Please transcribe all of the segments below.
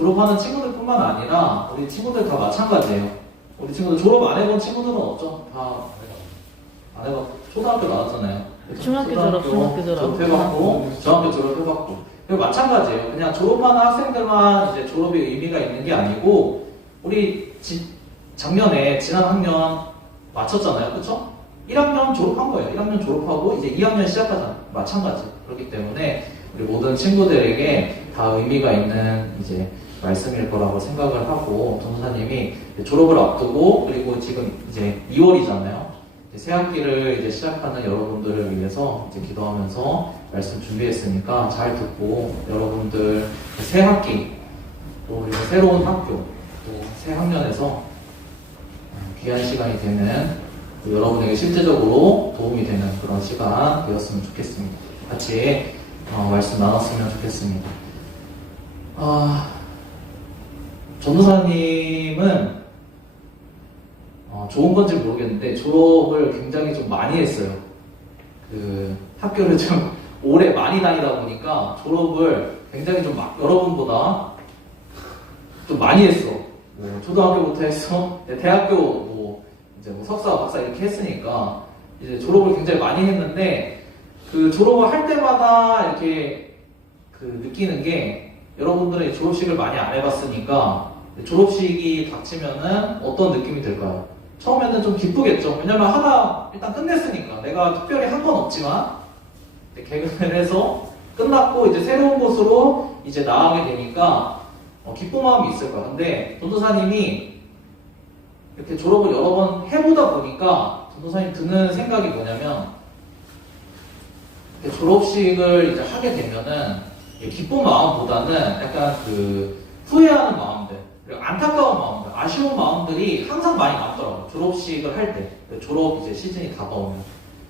졸업하는 친구들뿐만 아니라 우리 친구들 다 마찬가지예요. 우리 친구들 졸업 안 해본 친구들은 없죠? 다 안 해봤고 초등학교 나왔잖아요. 중학교 졸업, 중학교 졸업. 졸업해봤고 중학교 졸업해봤고 그리고 마찬가지예요. 그냥 졸업하는 학생들만 이제 졸업이 의미가 있는 게 아니고 우리 작년에 지난 학년 마쳤잖아요. 그쵸? 1학년 졸업한 거예요. 1학년 졸업하고 이제 2학년 시작하잖아요. 마찬가지. 그렇기 때문에 우리 모든 친구들에게 다 의미가 있는 이제 말씀일 거라고 생각을 하고 전도사님이 졸업을 앞두고 그리고 지금 이제 2월이잖아요. 새 학기를 이제 시작하는 여러분들을 위해서 이제 기도하면서 말씀 준비했으니까 잘 듣고 여러분들 새 학기 또 그리고 새로운 학교 또 새 학년에서 귀한 시간이 되는 여러분에게 실제적으로 도움이 되는 그런 시간 되었으면 좋겠습니다. 같이 말씀 나눴으면 좋겠습니다. 전도사님은 좋은 건지 모르겠는데 졸업을 굉장히 좀 많이 했어요. 그 학교를 좀 오래 많이 다니다 보니까 졸업을 굉장히 좀 여러분보다 좀 많이 했어. 뭐 초등학교부터 했어. 대학교 뭐 이제 뭐 석사, 박사 이렇게 했으니까 이제 졸업을 굉장히 많이 했는데 그 졸업을 할 때마다 이렇게 그 느끼는 게 여러분들의 졸업식을 많이 안 해봤으니까 졸업식이 닥치면은 어떤 느낌이 들까요? 처음에는 좀 기쁘겠죠. 왜냐면 하나 일단 끝냈으니까 내가 특별히 한 건 없지만 개근을 해서 끝났고 이제 새로운 곳으로 이제 나가게 되니까 기쁜 마음이 있을 거야. 근데 전도사님이 이렇게 졸업을 여러 번 해보다 보니까 전도사님 드는 생각이 뭐냐면 졸업식을 이제 하게 되면은 기쁜 마음보다는 약간 그 후회하는 마음들, 그리고 안타까운 마음들, 아쉬운 마음들이 항상 많이 남더라고요. 졸업식을 할 때, 졸업 이제 시즌이 다가오면.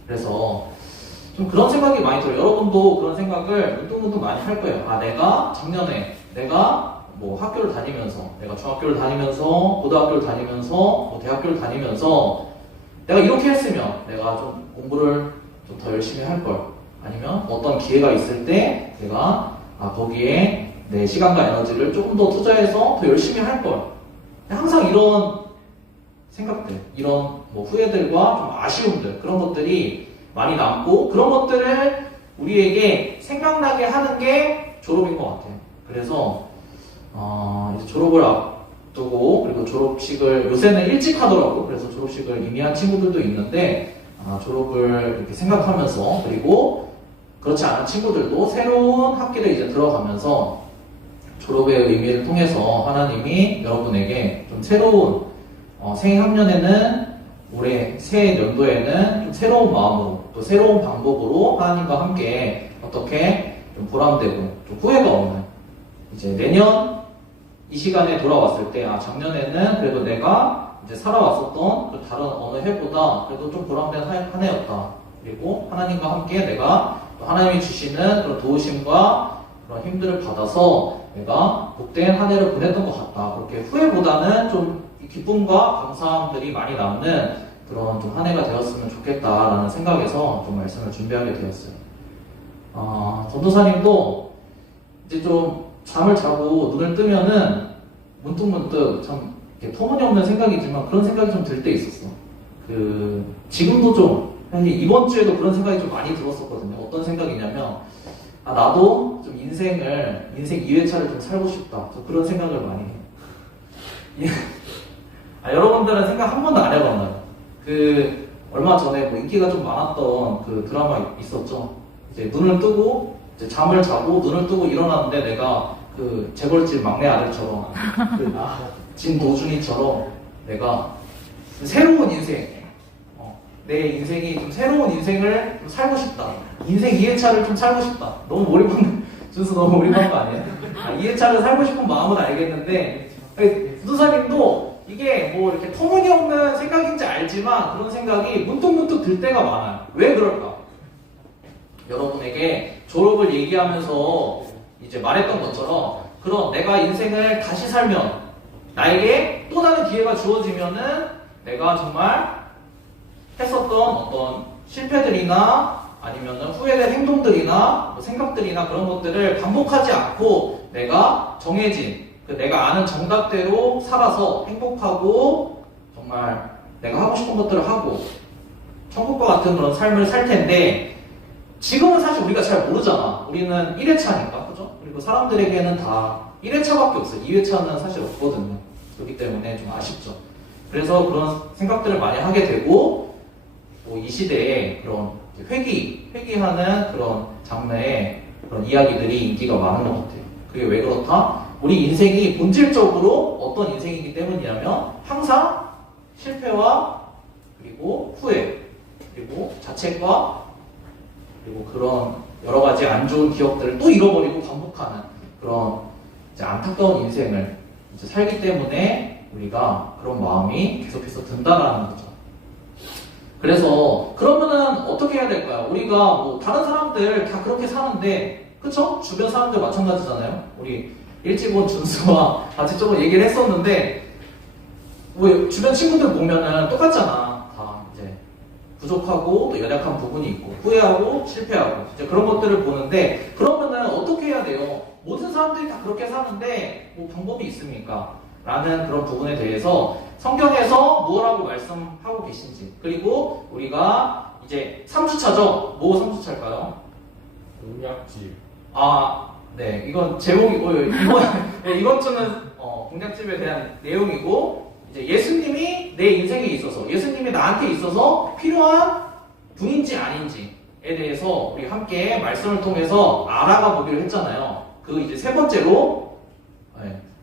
그래서 좀 그런 생각이 많이 들어요. 여러분도 그런 생각을 문득문득 많이 할 거예요. 내가 작년에 내가 뭐 학교를 다니면서, 내가 중학교를 다니면서, 고등학교를 다니면서, 뭐 대학교를 다니면서 내가 이렇게 했으면 내가 좀 공부를 좀 더 열심히 할 걸. 아니면 어떤 기회가 있을 때 내가 거기에 내 시간과 에너지를 조금 더 투자해서 더 열심히 할 걸. 항상 이런 생각들, 이런 뭐 후회들과 좀 아쉬움들, 그런 것들이 많이 남고 그런 것들을 우리에게 생각나게 하는 게 졸업인 것 같아요. 그래서 이제 졸업을 앞두고 그리고 졸업식을 요새는 일찍 하더라고. 그래서 졸업식을 이미 한 친구들도 있는데 졸업을 이렇게 생각하면서 그리고 그렇지 않은 친구들도 새로운 학기를 이제 들어가면서 졸업의 의미를 통해서 하나님이 여러분에게 좀 새로운 새 학년에는 올해 새 연도에는 좀 새로운 마음으로 또 새로운 방법으로 하나님과 함께 어떻게 좀 보람되고 좀 후회가 없는 이제 내년 이 시간에 돌아왔을 때 작년에는 그래도 내가 이제 살아왔었던 그 다른 어느 해보다 그래도 좀 보람된 한 해였다. 그리고 하나님과 함께 내가 하나님이 주시는 그런 도우심과 그런 힘들을 받아서 내가 복된 한 해를 보냈던 것 같다. 그렇게 후회보다는 좀 기쁨과 감사함들이 많이 남는 그런 좀 한 해가 되었으면 좋겠다라는 생각에서 좀 말씀을 준비하게 되었어요. 전도사님도 이제 좀 잠을 자고 눈을 뜨면은 문득문득 참 이렇게 터무니없는 생각이지만 그런 생각이 좀 들 때 있었어. 지금도 좀 사실 이번 주에도 그런 생각이 좀 많이 들었었거든요. 어떤 생각이냐면 나도 좀 인생 2회차를 좀 살고 싶다. 그런 생각을 많이 해요. 여러분들은 생각 한 번도 안 해봤나요? 얼마 전에 뭐 인기가 좀 많았던 그 드라마 있었죠. 이제 눈을 뜨고 이제 잠을 자고 눈을 뜨고 일어났는데 내가 그 재벌집 막내 아들처럼 진도준이처럼 내가 새로운 인생 내 인생이 좀 새로운 인생을 좀 살고 싶다. 인생 2회차를 좀 살고 싶다. 너무 몰입한, 준수 너무 몰입한 거 아니에요? 2회차를 살고 싶은 마음은 알겠는데, 부도사님도 이게 뭐 이렇게 터무니없는 생각인지 알지만 그런 생각이 문득문득 들 때가 많아요. 왜 그럴까? 여러분에게 졸업을 얘기하면서 이제 말했던 것처럼 그런 내가 인생을 다시 살면 나에게 또 다른 기회가 주어지면은 내가 정말 했었던 어떤 실패들이나 아니면 후회된 행동들이나 뭐 생각들이나 그런 것들을 반복하지 않고 내가 정해진 그 내가 아는 정답대로 살아서 행복하고 정말 내가 하고 싶은 것들을 하고 천국과 같은 그런 삶을 살 텐데 지금은 사실 우리가 잘 모르잖아. 우리는 1회차니까, 그죠? 그리고 사람들에게는 다 1회차밖에 없어요. 2회차는 사실 없거든요. 그렇기 때문에 좀 아쉽죠. 그래서 그런 생각들을 많이 하게 되고 뭐 이 시대에 그런 회귀하는 그런 장르의 그런 이야기들이 인기가 많은 것 같아요. 그게 왜 그렇다? 우리 인생이 본질적으로 어떤 인생이기 때문이냐면 항상 실패와 그리고 후회 그리고 자책과 그리고 그런 여러 가지 안 좋은 기억들을 또 잃어버리고 반복하는 그런 이제 안타까운 인생을 이제 살기 때문에 우리가 그런 마음이 계속해서 든다라는 거죠. 그래서 그러면은 어떻게 해야 될까요? 우리가 뭐 다른 사람들 다 그렇게 사는데 그쵸? 주변 사람들 마찬가지잖아요. 우리 일찍 온 준수와 같이 조금 얘기를 했었는데 뭐 주변 친구들 보면은 똑같잖아. 다 이제 부족하고 또 연약한 부분이 있고 후회하고 실패하고 이제 그런 것들을 보는데 그러면은 어떻게 해야 돼요? 모든 사람들이 다 그렇게 사는데 뭐 방법이 있습니까? 라는 그런 부분에 대해서 성경에서 무엇라고 말씀하고 계신지 그리고 우리가 이제 3주차죠? 뭐 3주차일까요? 공약집. 네, 이건 제목이 이번 주는 공약집에 대한 내용이고 이제 예수님이 내 인생에 있어서 예수님이 나한테 있어서 필요한 분인지 아닌지에 대해서 우리 함께 말씀을 통해서 알아가 보기로 했잖아요. 그 이제 세 번째로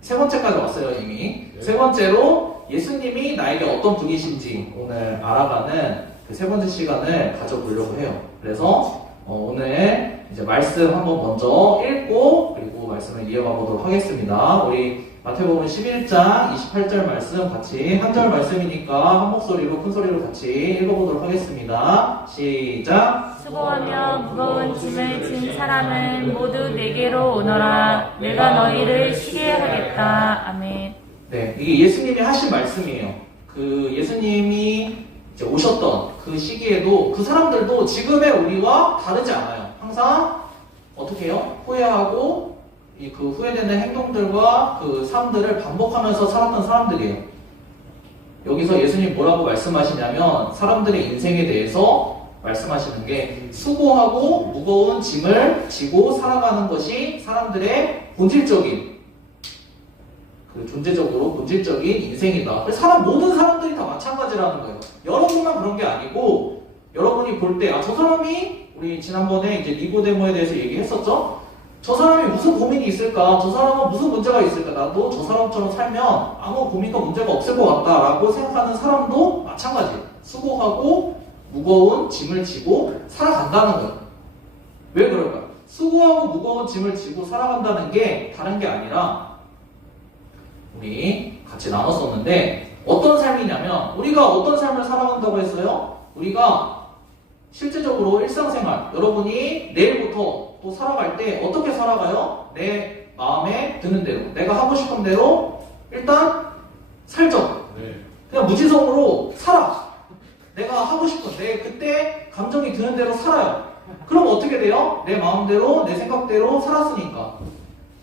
세 번째까지 왔어요 이미. 네. 세 번째로 예수님이 나에게 어떤 분이신지 오늘 알아가는 그 세 번째 시간을 가져보려고 해요. 그래서 오늘 이제 말씀 한번 먼저 읽고 그리고 말씀을 이어가 보도록 하겠습니다. 우리 마태복음 11장 28절 말씀 같이 한 절 말씀이니까 한 목소리로 큰 소리로 같이 읽어보도록 하겠습니다. 시작. 수고하며 무거운 짐을 진 사람은 모두 내게로 오너라. 내가 너희를 쉬게 하겠다. 아멘. 네, 이게 예수님이 하신 말씀이에요. 그 예수님이 이제 오셨던 그 시기에도 그 사람들도 지금의 우리와 다르지 않아요. 항상 어떻게 해요? 후회하고 그 후회되는 행동들과 그 삶들을 반복하면서 살았던 사람들이에요. 여기서 예수님 뭐라고 말씀하시냐면 사람들의 인생에 대해서 말씀하시는 게 수고하고 무거운 짐을 지고 살아가는 것이 사람들의 본질적인 존재적으로 본질적인 인생이다. 모든 사람들이 다 마찬가지라는 거예요. 여러분만 그런 게 아니고 여러분이 볼 때 저 사람이 우리 지난번에 이제 니고데모에 대해서 얘기했었죠. 저 사람이 무슨 고민이 있을까? 저 사람은 무슨 문제가 있을까? 나도 저 사람처럼 살면 아무 고민과 문제가 없을 것 같다라고 생각하는 사람도 마찬가지. 수고하고 무거운 짐을 지고 살아간다는 거예요. 왜 그럴까요? 수고하고 무거운 짐을 지고 살아간다는 게 다른 게 아니라 우리 같이 나눴었는데 어떤 삶이냐면 우리가 어떤 삶을 살아간다고 했어요? 우리가 실제적으로 일상생활 여러분이 내일부터 또 살아갈 때 어떻게 살아가요? 내 마음에 드는 대로 내가 하고 싶은 대로 일단 살죠. 네. 그냥 무지성으로 살아. 내가 하고 싶은 내 그때 감정이 드는 대로 살아요. 그럼 어떻게 돼요? 내 마음대로 내 생각대로 살았으니까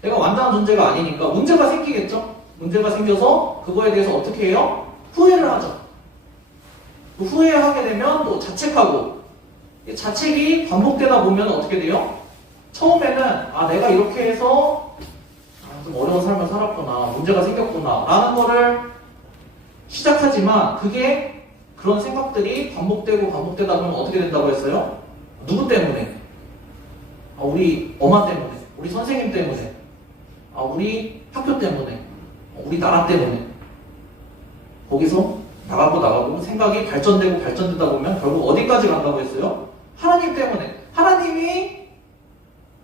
내가 완전한 존재가 아니니까 문제가 생기겠죠? 문제가 생겨서 그거에 대해서 어떻게 해요? 후회를 하죠. 후회하게 되면 또 자책하고 자책이 반복되다 보면 어떻게 돼요? 처음에는 내가 이렇게 해서 좀 어려운 삶을 살았구나 문제가 생겼구나 라는 거를 시작하지만 그게 그런 생각들이 반복되다 보면 어떻게 된다고 했어요? 누구 때문에? 우리 엄마 때문에 우리 선생님 때문에 우리 학교 때문에 우리 나라 때문에 거기서 나가고 생각이 발전되다 보면 결국 어디까지 간다고 했어요? 하나님 때문에 하나님이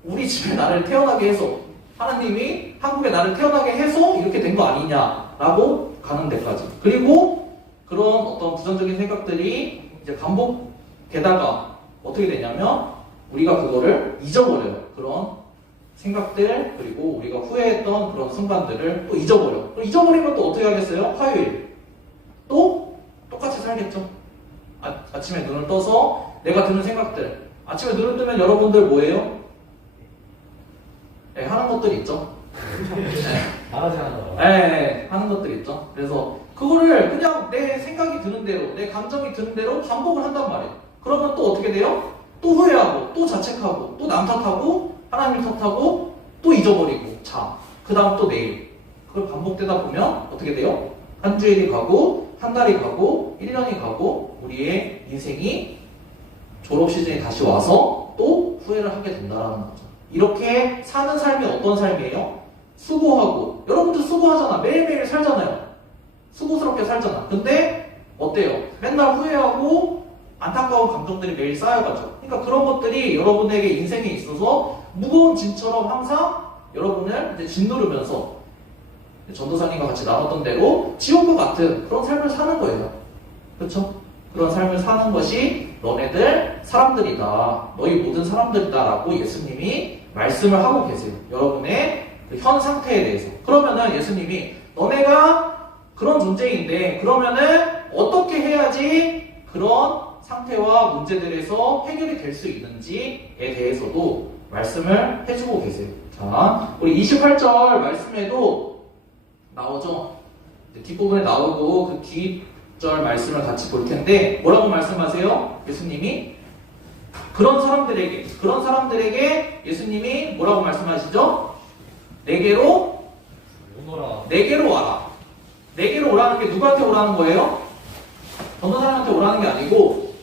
우리 집에 나를 태어나게 해서 하나님이 한국에 나를 태어나게 해서 이렇게 된 거 아니냐라고 가는 데까지 그리고 그런 어떤 부정적인 생각들이 이제 반복되다가 어떻게 되냐면 우리가 그거를 잊어버려요. 그런 생각들 그리고 우리가 후회했던 그런 순간들을 또 잊어버려. 잊어버리면 또 어떻게 하겠어요? 화요일 또 똑같이 살겠죠. 아침에 눈을 떠서 내가 드는 생각들 아침에 눈을 뜨면 여러분들 뭐예요? 네, 하는 것들이 있죠. 네. 말하지 않는다. 네, 하는 것들 있죠. 그래서 그거를 그냥 내 생각이 드는 대로, 내 감정이 드는 대로 반복을 한단 말이에요. 그러면 또 어떻게 돼요? 또 후회하고, 또 자책하고, 또 남 탓하고, 하나님 탓하고, 또 잊어버리고, 자, 그 다음 또 내일. 그걸 반복되다 보면 어떻게 돼요? 한 주일이 가고, 한 달이 가고, 1년이 가고, 우리의 인생이 졸업 시즌이 다시 와서 또 후회를 하게 된다는 거죠. 이렇게 사는 삶이 어떤 삶이에요? 수고하고, 여러분들 수고하잖아. 매일매일 살잖아요. 수고스럽게 살잖아. 근데 어때요? 맨날 후회하고 안타까운 감정들이 매일 쌓여가죠. 그러니까 그런 것들이 여러분에게 인생에 있어서 무거운 짐처럼 항상 여러분을 이제 짓누르면서 전도사님과 같이 나눴던 대로 지옥과 같은 그런 삶을 사는 거예요. 그렇죠? 그런 삶을 사는 것이 너네들 사람들이다. 너희 모든 사람들이다라고 예수님이 말씀을 하고 계세요. 여러분의 그 현 상태에 대해서. 그러면은 예수님이 너네가 그런 존재인데 그러면은 어떻게 해야지 그런 상태와 문제들에서 해결이 될 수 있는지에 대해서도 말씀을 해주고 계세요. 자, 우리 28절 말씀에도 나오죠. 뒷부분에 나오고 그 뒷절 말씀을 같이 볼 텐데 뭐라고 말씀하세요? 예수님이 그런 사람들에게 예수님이 뭐라고 말씀하시죠? 내게로 오너라. 내게로 와라. 내게로 오라는 게 누구한테 오라는 거예요? 전도사님한테 오라는 게 아니고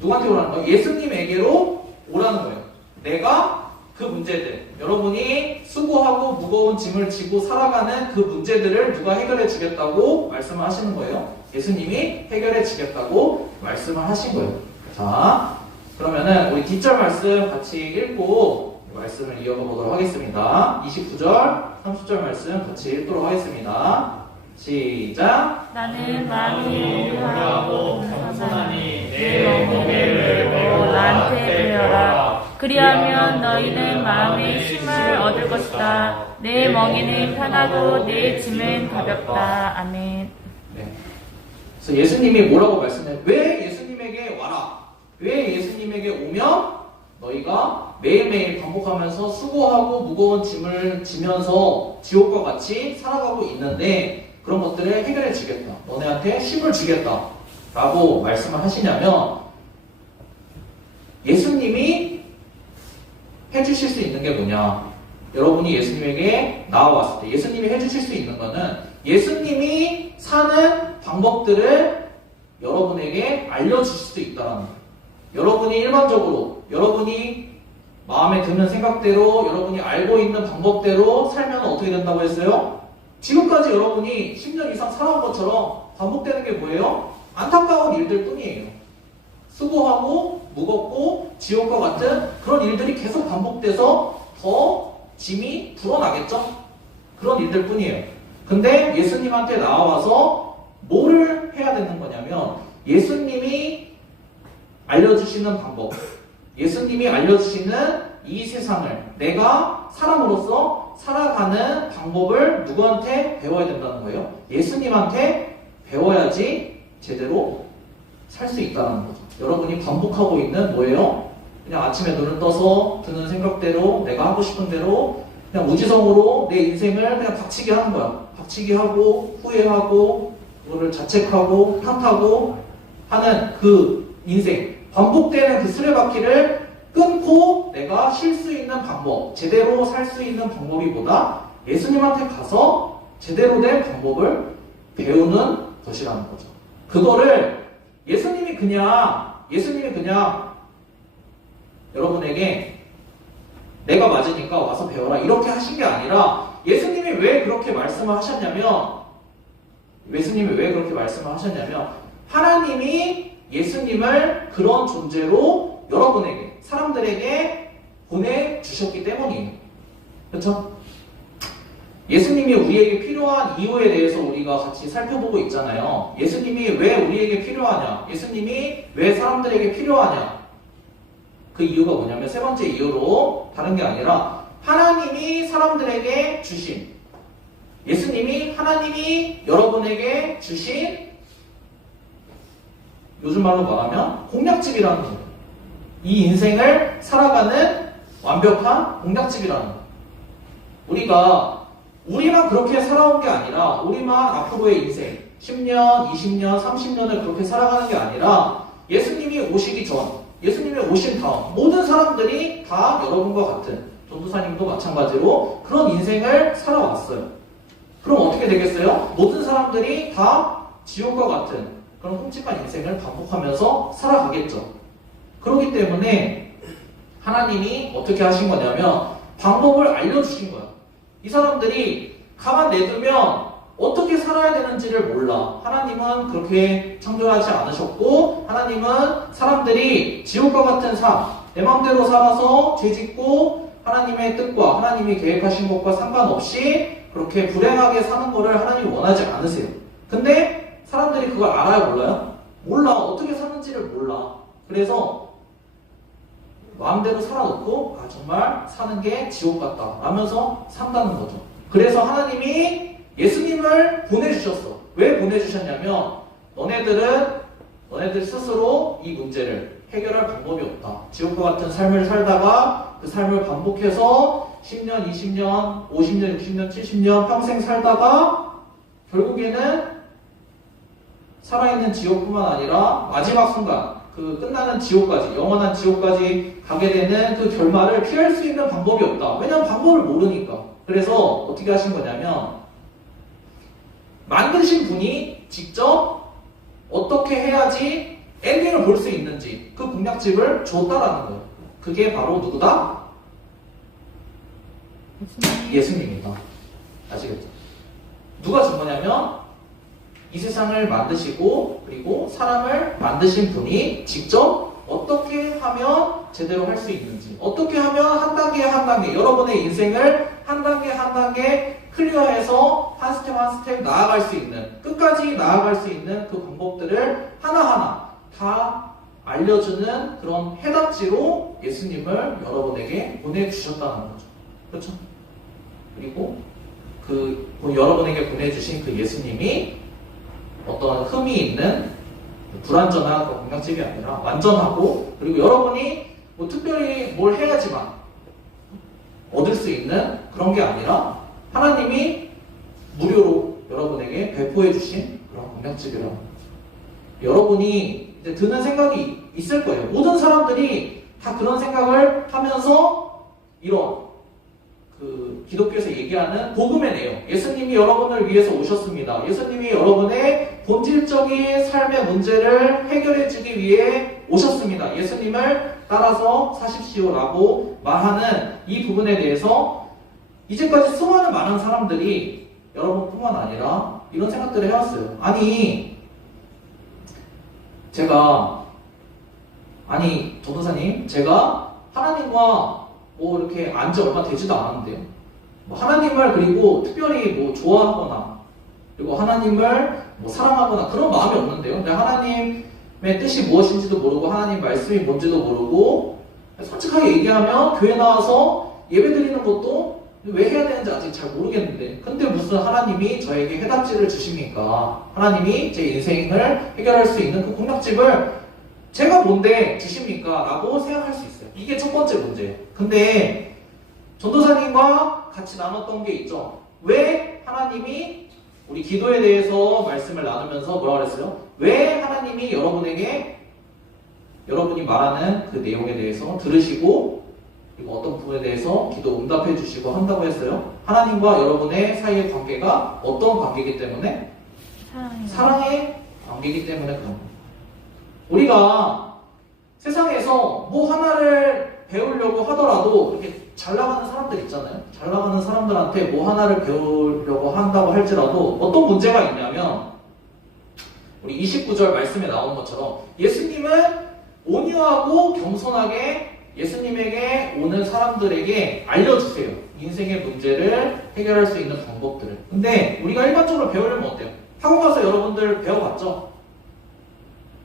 누구한테 오라는 거예요? 예수님에게로 오라는 거예요. 내가 그 문제들, 여러분이 수고하고 무거운 짐을 지고 살아가는 그 문제들을 누가 해결해 주겠다고 말씀을 하시는 거예요. 예수님이 해결해 주겠다고 말씀을 하신 거예요. 자, 그러면은 우리 뒷절 말씀 같이 읽고 말씀을 이어가 보도록 하겠습니다. 29절, 30절 말씀 같이 읽도록 하겠습니다. 시작. 나는 마음이 용하고 겸손하니 내 멍에를 메고 나한테 배워라. 그리하면 너희는 마음의 쉼을 얻을 것이다. 내 멍에는 편하고 내 짐은 가볍다. 아멘. 네. 그래서 예수님이 뭐라고 말씀해요? 왜 예수님에게 와라? 왜 예수님에게 오면 너희가 매일매일 반복하면서 수고하고 무거운 짐을 지면서 지옥과 같이 살아가고 있는데 그런 것들을 해결해 주겠다. 너네한테 쉼을 주겠다. 라고 말씀을 하시냐면 예수님이 해주실 수 있는 게 뭐냐? 여러분이 예수님에게 나와왔을 때 예수님이 해주실 수 있는 거는 예수님이 사는 방법들을 여러분에게 알려주실 수 있다는 거예요. 여러분이 일반적으로 여러분이 마음에 드는 생각대로 여러분이 알고 있는 방법대로 살면 어떻게 된다고 했어요? 지금까지 여러분이 10년 이상 살아온 것처럼 반복되는 게 뭐예요? 안타까운 일들 뿐이에요. 수고하고 무겁고 지옥과 같은 그런 일들이 계속 반복돼서 더 짐이 불어나겠죠? 그런 일들 뿐이에요. 근데 예수님한테 나와서 뭐를 해야 되는 거냐면 예수님이 알려주시는 방법, 예수님이 알려주시는 이 세상을 내가 사람으로서 살아가는 방법을 누구한테 배워야 된다는 거예요? 예수님한테 배워야지 제대로 살 수 있다는 거죠. 여러분이 반복하고 있는 뭐예요? 그냥 아침에 눈을 떠서 드는 생각대로 내가 하고 싶은 대로 그냥 무지성으로 내 인생을 그냥 박치기 하는 거야. 박치기 하고 후회하고 그거를 자책하고 탓하고 하는 그 인생, 반복되는 그 수레바퀴를 끊고 내가 쉴 수 있는 방법, 제대로 살 수 있는 방법이보다 예수님한테 가서 제대로 된 방법을 배우는 것이라는 거죠. 그거를 예수님이 그냥 여러분에게 내가 맞으니까 와서 배워라 이렇게 하신 게 아니라 예수님이 왜 그렇게 말씀을 하셨냐면 하나님이 예수님을 그런 존재로 여러분에게 사람들에게 보내주셨기 때문이에요. 그렇죠? 예수님이 우리에게 필요한 이유에 대해서 우리가 같이 살펴보고 있잖아요. 예수님이 왜 우리에게 필요하냐? 예수님이 왜 사람들에게 필요하냐? 그 이유가 뭐냐면 세 번째 이유로 다른 게 아니라 하나님이 사람들에게 주신 하나님이 여러분에게 주신 요즘 말로 말하면 공략집이라는 거예요. 이 인생을 살아가는 완벽한 공략집이라는 거예요. 우리가 우리만 그렇게 살아온 게 아니라 우리만 앞으로의 인생 10년, 20년, 30년을 그렇게 살아가는 게 아니라 예수님이 오시기 전, 예수님이 오신 다음 모든 사람들이 다 여러분과 같은 전도사님도 마찬가지로 그런 인생을 살아왔어요. 그럼 어떻게 되겠어요? 모든 사람들이 다 지옥과 같은 그런 끔찍한 인생을 반복하면서 살아가겠죠. 그렇기 때문에 하나님이 어떻게 하신 거냐면 방법을 알려주신 거야. 이 사람들이 가만 내두면 어떻게 살아야 되는지를 몰라. 하나님은 그렇게 창조하지 않으셨고 하나님은 사람들이 지옥과 같은 삶, 내 마음대로 살아서 죄짓고 하나님의 뜻과 하나님이 계획하신 것과 상관없이 그렇게 불행하게 사는 거를 하나님이 원하지 않으세요. 근데 사람들이 그걸 알아요, 몰라요? 몰라. 어떻게 사는지를 몰라. 그래서 마음대로 살아놓고 정말 사는 게 지옥 같다 라면서 산다는 거죠. 그래서 하나님이 예수님을 보내주셨어. 왜 보내주셨냐면 너네들 스스로 이 문제를 해결할 방법이 없다. 지옥과 같은 삶을 살다가 그 삶을 반복해서 10년, 20년, 50년, 60년, 70년 평생 살다가 결국에는 살아있는 지옥뿐만 아니라 마지막 순간 그 끝나는 지옥까지, 영원한 지옥까지 가게 되는 그 결말을 피할 수 있는 방법이 없다. 왜냐하면 방법을 모르니까. 그래서 어떻게 하신 거냐면 만드신 분이 직접 어떻게 해야지 엔딩을 볼 수 있는지 그 공략집을 줬다라는 거예요. 그게 바로 누구다? 예수님이다. 아시겠죠? 누가 준 거냐면 이 세상을 만드시고 그리고 사람을 만드신 분이 직접 어떻게 하면 제대로 할 수 있는지, 어떻게 하면 한 단계 한 단계 여러분의 인생을 한 단계 한 단계 클리어해서 한 스텝 한 스텝 나아갈 수 있는, 끝까지 나아갈 수 있는 그 방법들을 하나하나 다 알려주는 그런 해답지로 예수님을 여러분에게 보내주셨다는 거죠. 그렇죠? 그리고 그 여러분에게 보내주신 그 예수님이 어떤 흠이 있는 불완전한 그런 공략집이 아니라 완전하고, 그리고 여러분이 뭐 특별히 뭘 해야지만 얻을 수 있는 그런 게 아니라 하나님이 무료로 여러분에게 배포해 주신 그런 공략집이라는 거죠. 여러분이 이제 드는 생각이 있을 거예요. 모든 사람들이 다 그런 생각을 하면서 이런 그 기독교에서 얘기하는 복음의 내용, 예수님이 여러분을 위해서 오셨습니다. 예수님이 여러분의 본질적인 삶의 문제를 해결해 주기 위해 오셨습니다. 예수님을 따라서 사십시오라고 말하는 이 부분에 대해서 이제까지 수많은 많은 사람들이 여러분뿐만 아니라 이런 생각들을 해왔어요. 전도사님, 제가 하나님과 뭐 이렇게 안지 얼마 되지도 않았는데요. 뭐 하나님을 그리고 특별히 뭐 좋아하거나 그리고 하나님을 뭐 사랑하거나 그런 마음이 없는데요. 근데 하나님의 뜻이 무엇인지도 모르고 하나님 말씀이 뭔지도 모르고 솔직하게 얘기하면 교회 나와서 예배 드리는 것도 왜 해야 되는지 아직 잘 모르겠는데 근데 무슨 하나님이 저에게 해답지를 주십니까? 하나님이 제 인생을 해결할 수 있는 그 공략집을 제가 뭔데 주십니까? 라고 생각할 수 있어요. 이게 첫 번째 문제예요. 근데 전도사님과 같이 나눴던 게 있죠. 왜 하나님이 우리 기도에 대해서 말씀을 나누면서 뭐라 그랬어요? 왜 하나님이 여러분에게 여러분이 말하는 그 내용에 대해서 들으시고 그리고 어떤 부분에 대해서 기도 응답해 주시고 한다고 했어요? 하나님과 여러분의 사이의 관계가 어떤 관계이기 때문에? 사랑의 관계이기 때문에 그런 거예요. 우리가 세상에서 뭐 하나를 배우려고 하더라도 그렇게 잘 나가는 사람들 있잖아요. 잘 나가는 사람들한테 뭐 하나를 배우려고 한다고 할지라도 어떤 문제가 있냐면 우리 29절 말씀에 나오는 것처럼 예수님은 온유하고 겸손하게 예수님에게 오는 사람들에게 알려주세요. 인생의 문제를 해결할 수 있는 방법들을. 근데 우리가 일반적으로 배우려면 어때요? 학원 가서 여러분들 배워봤죠?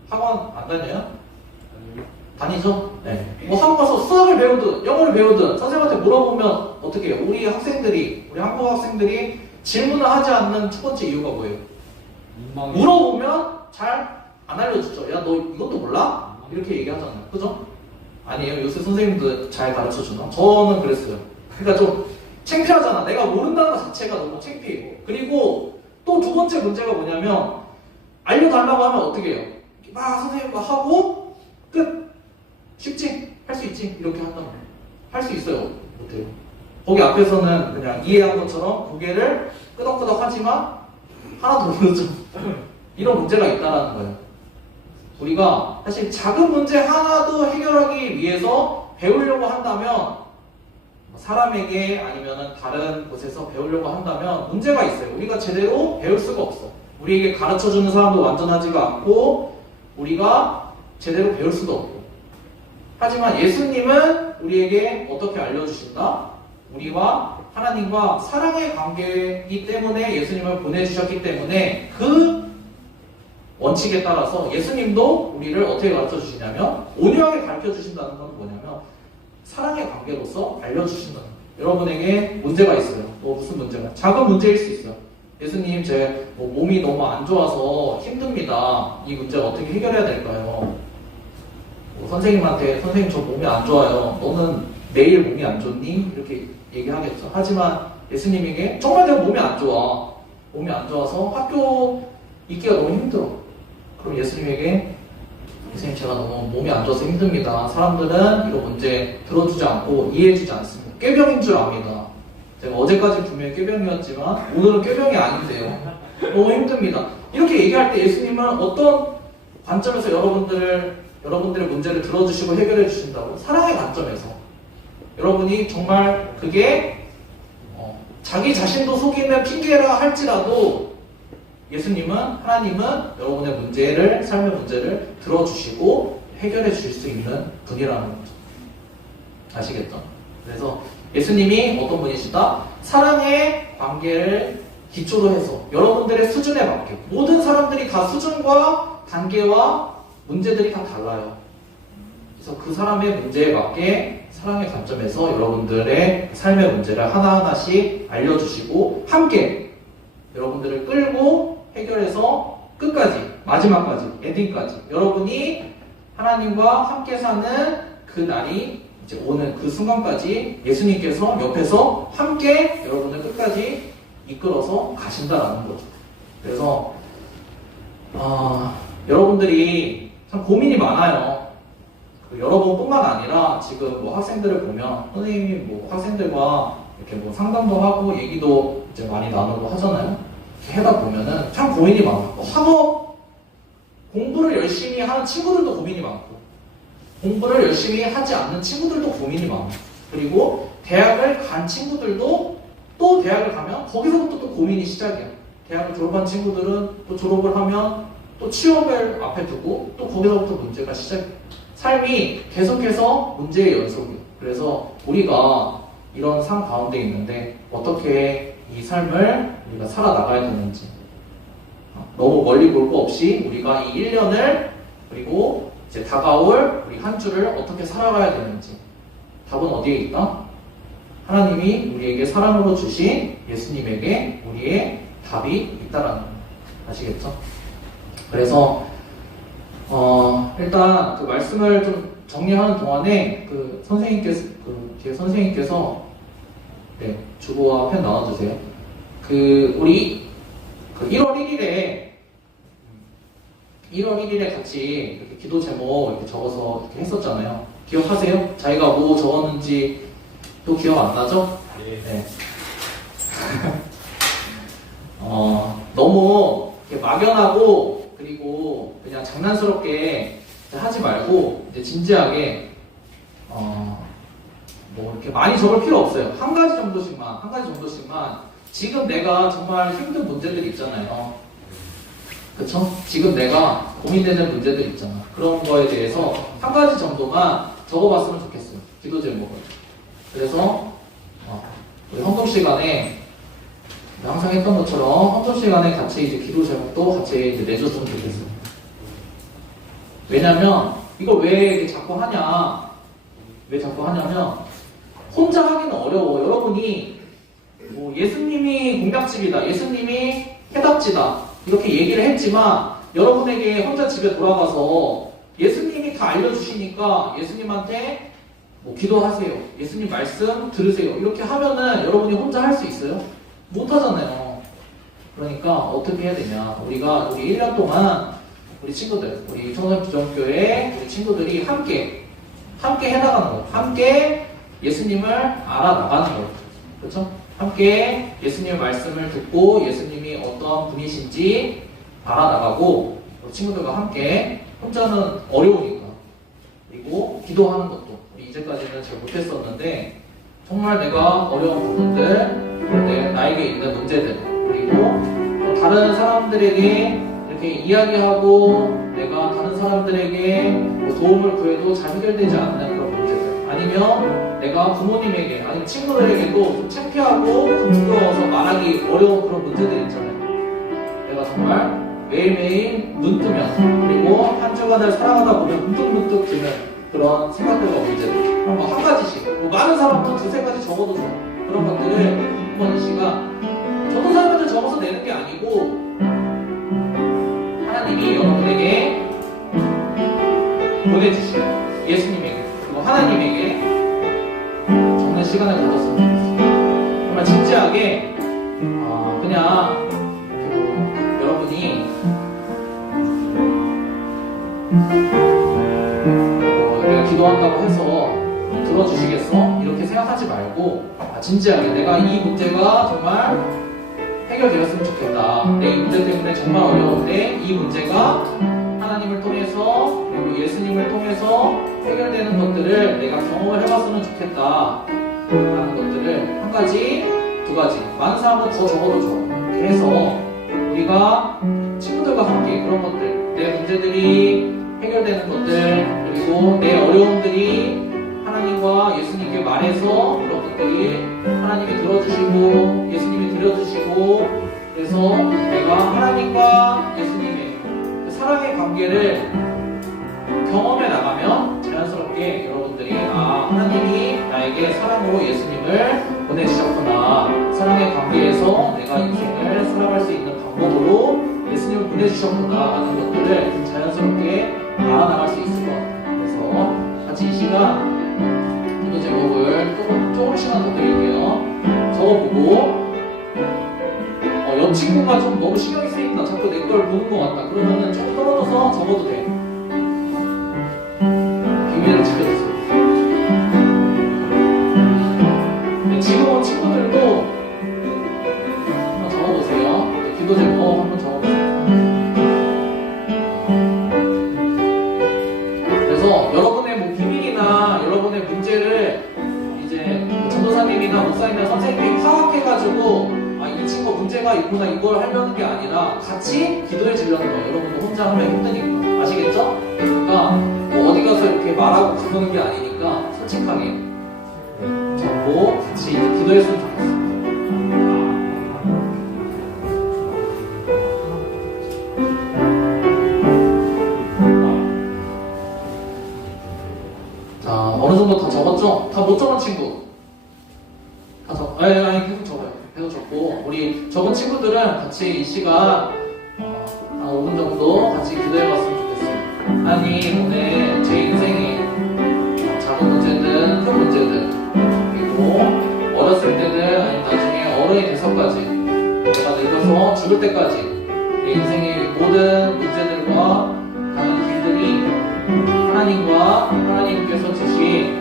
학원 안 다녀요? 다니죠? 네. 뭐 학원 가서 수학을 배우든 영어를 배우든 선생님한테 물어보면 어떻게 해요? 우리 한국 학생들이 질문을 하지 않는 첫 번째 이유가 뭐예요? 물어보면 잘 안 알려주죠. 야, 너 이것도 몰라? 이렇게 얘기하잖아요. 그죠? 아니에요. 요새 선생님도 잘 가르쳐주나? 저는 그랬어요. 그러니까 좀 창피하잖아. 내가 모른다는 것 자체가 너무 창피해요. 그리고 또 두 번째 문제가 뭐냐면 알려달라고 하면 어떻게 해요? 막 선생님과 하고 끝. 쉽지? 할 수 있지? 이렇게 한단 말이에요. 할 수 있어요. 못해요. 거기 앞에서는 그냥 이해한 것처럼 고개를 끄덕끄덕 하지만 하나도 모르죠. 이런 문제가 있다는 거예요. 우리가 사실 작은 문제 하나도 해결하기 위해서 배우려고 한다면 사람에게 아니면 다른 곳에서 배우려고 한다면 문제가 있어요. 우리가 제대로 배울 수가 없어. 우리에게 가르쳐주는 사람도 완전하지가 않고 우리가 제대로 배울 수도 없고. 하지만 예수님은 우리에게 어떻게 알려주신다? 우리와 하나님과 사랑의 관계이기 때문에 예수님을 보내주셨기 때문에 그 원칙에 따라서 예수님도 우리를 어떻게 가르쳐 주시냐면 온유하게 가르쳐 주신다는 건 뭐냐면 사랑의 관계로서 알려주신다는 거예요. 여러분에게 문제가 있어요. 무슨 문제가? 작은 문제일 수 있어요. 예수님, 제 몸이 너무 안 좋아서 힘듭니다. 이 문제가 어떻게 해결해야 될까요? 선생님한테 선생님 저 몸이 안 좋아요. 너는 내일 몸이 안 좋니? 이렇게 얘기하겠죠. 하지만 예수님에게 정말 내가 몸이 안 좋아. 몸이 안 좋아서 학교 있기가 너무 힘들어. 그럼 예수님에게 선생님 제가 너무 몸이 안 좋아서 힘듭니다. 사람들은 이런 문제 들어주지 않고 이해해주지 않습니다. 꾀병인 줄 압니다. 제가 어제까지 분명히 꾀병이었지만 오늘은 꾀병이 아닌데요. 너무 힘듭니다. 이렇게 얘기할 때 예수님은 어떤 관점에서 여러분들의 문제를 들어주시고 해결해 주신다고? 사랑의 관점에서. 여러분이 정말 그게 자기 자신도 속이는 핑계라 할지라도 예수님은, 하나님은 여러분의 문제를, 삶의 문제를 들어주시고 해결해 주실 수 있는 분이라는 거죠. 아시겠죠? 그래서 예수님이 어떤 분이시다? 사랑의 관계를 기초로 해서 여러분들의 수준에 맞게, 모든 사람들이 다 수준과 단계와 문제들이 다 달라요. 그래서 그 사람의 문제에 맞게 사랑의 관점에서 여러분들의 삶의 문제를 하나하나씩 알려주시고 함께 여러분들을 끌고 해결해서 끝까지, 마지막까지, 엔딩까지 여러분이 하나님과 함께 사는 그 날이 이제 오는 그 순간까지 예수님께서 옆에서 함께 여러분을 끝까지 이끌어서 가신다라는 거죠. 그래서 여러분들이 참 고민이 많아요. 여러분뿐만 아니라 지금 뭐 학생들을 보면 선생님이 뭐 학생들과 이렇게 뭐 상담도 하고 얘기도 이제 많이 나누고 하잖아요. 이렇게 하다 보면은 참 고민이 많아요. 학업 공부를 열심히 하는 친구들도 고민이 많고 공부를 열심히 하지 않는 친구들도 고민이 많아요. 그리고 대학을 간 친구들도 또 대학을 가면 거기서부터 또 고민이 시작이야. 대학을 졸업한 친구들은 또 졸업을 하면 또 취업을 앞에 두고 또 거기서부터 문제가 시작이에요. 삶이 계속해서 문제의 연속이에요. 그래서 우리가 이런 삶 가운데 있는데 어떻게 이 삶을 우리가 살아나가야 되는지, 너무 멀리 볼 거 없이 우리가 이 1년을 그리고 이제 다가올 우리 한 주를 어떻게 살아가야 되는지 답은 어디에 있다? 하나님이 우리에게 사랑으로 주신 예수님에게 우리의 답이 있다라는 거 아시겠죠? 그래서 일단 그 말씀을 좀 정리하는 동안에 그 선생님께서 뒤에 선생님께서 네, 주보와 펜 나눠주세요. 우리 1월 1일에 같이 이렇게 기도 제목 이렇게 적어서 이렇게 했었잖아요. 기억하세요? 자기가 뭐 적었는지 또 기억 안 나죠? 네. 너무 이렇게 막연하고 그리고 그냥 장난스럽게 하지 말고 이제 진지하게 뭐 이렇게 많이 적을 필요 없어요. 한 가지 정도씩만 지금 내가 정말 힘든 문제들이 있잖아요. 그쵸? 지금 내가 고민되는 문제들 있잖아. 그런 거에 대해서 한 가지 정도만 적어봤으면 좋겠어요. 기도 제목을. 그래서 우리 헌금 시간에 항상 했던 것처럼 헌금 시간에 같이 이제 기도 제목도 같이 이제 내줬으면 좋겠어요. 왜냐면 이걸 왜 자꾸 하냐? 왜 자꾸 하냐면 혼자 하기는 어려워. 여러분이 뭐 예수님이 공략집이다, 예수님이 해답지다 이렇게 얘기를 했지만 여러분에게 혼자 집에 돌아가서 예수님이 다 알려주시니까 예수님한테 뭐 기도하세요. 예수님 말씀 들으세요. 이렇게 하면은 여러분이 혼자 할 수 있어요? 못 하잖아요. 그러니까 어떻게 해야 되냐? 우리 1년 동안 우리 친구들, 우리 청소년 부정교회 우리 친구들이 함께 해나가는 거, 함께 예수님을 알아나가는 거, 그렇죠? 함께 예수님의 말씀을 듣고 예수님이 어떤 분이신지 알아나가고 우리 친구들과 함께 혼자는 어려우니까 그리고 기도하는 것도 우리 이제까지는 잘 못했었는데 정말 내가 어려운 부분들, 나에게 있는 문제들 그리고 또 다른 사람들에게 이렇게 이야기하고 내가 다른 사람들에게 뭐 도움을 구해도 잘 해결되지 않는 그런 문제들 아니면 내가 부모님에게 아니면 친구들에게도 좀 창피하고 좀 부끄러워서 말하기 어려운 그런 문제들 있잖아요. 내가 정말 매일매일 눈 뜨면 그리고 한 주간을 살아가다 보면 문득문득 드는 그런 생각들과 문제들 그런 거 한 가지씩 뭐 많은 사람은 두세 가지 적어도 좋아. 그런 것들을 한번 이 시간 전도사님한테 적어서 내는 게 아니고 하나님이 여러분에게 보내주신 예수님에게 그리고 하나님에게 적는 시간을 가졌으면 좋겠어요. 정말 진지하게 그냥 여러분이 내가 기도한다고 해서 들어주시겠어? 이렇게 생각하지 말고 진지하게 내가 이 문제가 정말 해결되었으면 좋겠다. 내 이 문제 때문에 정말 어려운데 이 문제가 하나님을 통해서 그리고 예수님을 통해서 해결되는 것들을 내가 경험을 해봤으면 좋겠다 하는 것들을 한 가지, 두 가지 많은 사람은 더 적어도 좋아. 이렇게 해서 우리가 친구들과 함께 그런 것들 내 문제들이 해결되는 것들 그리고 내 어려움들이 하나님과 예수님께 말해서 그런 것들이 하나님이 들어주시고 예수님이 들려주시고 그래서 내가 하나님과 예수님의 그 사랑의 관계를 경험해 나가면 자연스럽게 여러분들이 하나님이 나에게 사랑으로 예수님을 보내주셨구나 사랑의 관계에서 내가 인생을 살아갈 수 있는 방법으로 예수님을 보내주셨구나 하는 것들을 자연스럽게 알아나갈 수 있을 것 같아요. 그래서 같이 이 시간 기도 제목을 조금 시간 더 드릴게요. 적어보고 옆 친구가 좀 너무 신경이 쓰인다. 자꾸 내 걸 보는 것 같다. 그러면은 조금 떨어져서 적어도 돼. 비밀을 지켜주세요. 지금 온 친구들도 한번 적어보세요. 기도 제목 한번 적어보세요. 그래서 여러분의 뭐 비밀이나 여러분의 문제를 이제 전도사님이나 목사님이나 선생님이 파악해가지고 이 친구 문제가 있구나 이걸 하려는 게 아니라 같이 기도해 주려는 거예요. 여러분도 혼자 하면 힘드니까 아시겠죠? 그러니까 뭐 어디 가서 이렇게 말하고 그러는 게 아니니까 솔직하게 적고 같이 이제 기도했으면 좋겠어요. 자 어느 정도 다 적었죠? 다 못 적은 친구 다 아니 계속 적어요. 계속 적고 우리 적은 친구들은 같이 이 시간 한 5분 정도 같이 기도해봤으면 좋겠어요. 하나님 오늘 제 인생에 작은 문제든 큰 문제든 그리고 어렸을 때는 아니 나중에 어른이 돼서까지 내가 늙어서 죽을 때까지 내 인생의 모든 문제들과 가는 길들이 하나님과 하나님께서 주신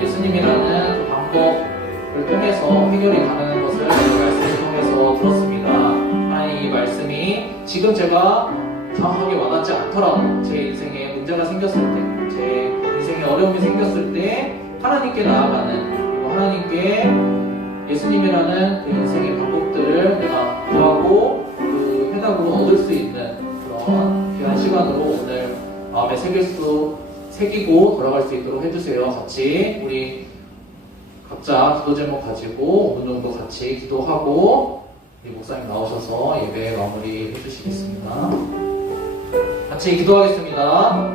예수님이라는 그 방법을 통해서 해결이 가능한 것을 말씀을 통해서 들었습니다. 하나님 이 말씀이 지금 제가 정확하게 와닿지 않더라도 제 인생에 문제가 생겼을 때, 제 인생에 어려움이 생겼을 때 하나님께 나아가는 그리고 하나님께 예수님이라는 그 인생의 방법들을 내가 구하고 그 해답으로 얻을 수 있는 그런 귀한 시간으로 오늘 마음에 새기고 돌아갈 수 있도록 해주세요. 같이 우리 각자 기도 제목 가지고 5분 정도 같이 기도하고 우리 목사님 나오셔서 예배 마무리 해주시겠습니다. 같이 기도하겠습니다.